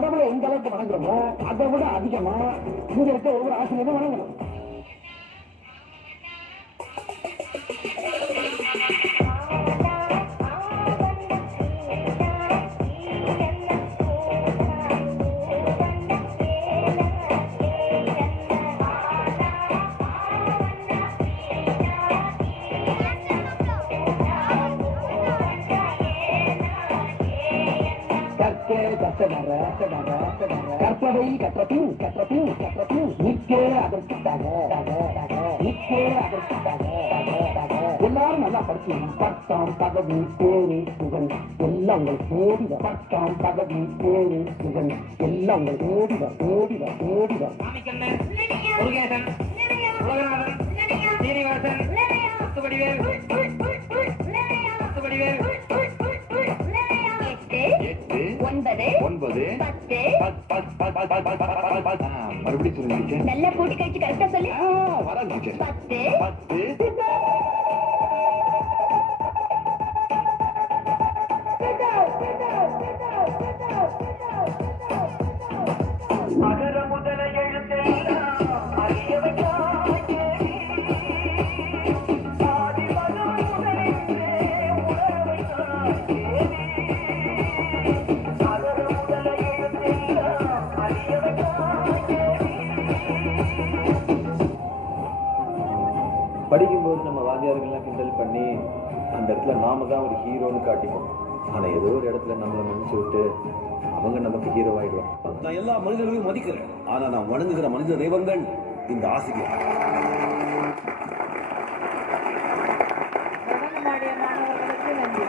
கடவுளை எந்த அளவுக்கு வணங்குறோமோ அதை விட அதிகமா இங்க இருக்க ஒவ்வொரு ஆசிரியரும் வணங்கணும். கற்பவை கற்றபின் நிற்க அதற்காக எல்லாரும் நல்லா படிச்சு பட்டம் பதவி பேரு புகழ் எல்லாம் உங்களை தேடிட. பட்டம் பதவி பேரு புகழ் எல்லாம் உங்களை தேடிட. முருகேசன், உலகநாதன், சீனிவாசன், முத்துவடிவேல், மறுபடியும் சொல்லுங்க. நல்லா போட்டு கழிச்சு கரெக்டா சொல்லு. வராது 10 மகர முதல எழுத்தெல்லாம் படிக்கும்போது நம்ம வாத்தியார்கள்லாம் கிண்டல் பண்ணி அந்த இடத்துல நாம தான் ஒரு ஹீரோன்னு காட்டிப்போம். ஆனா ஏதோ ஒரு இடத்துல நம்மளை மன்னிச்சு விட்டு அவங்க நமக்கு ஹீரோ ஆயிடுவாங்க. நான் எல்லா மனிதர்களையும் மதிக்கிறேன். ஆனா நான் வணங்குகிற மனித தெய்வங்கள் இந்த ஆசிரியர். மாணவர்களுக்கு நன்றி.